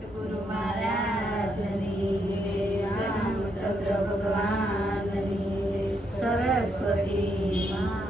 સદગુરુ મહારાજની જય. રામચંદ્ર ભગવાનની જય. સરસ્વતી મા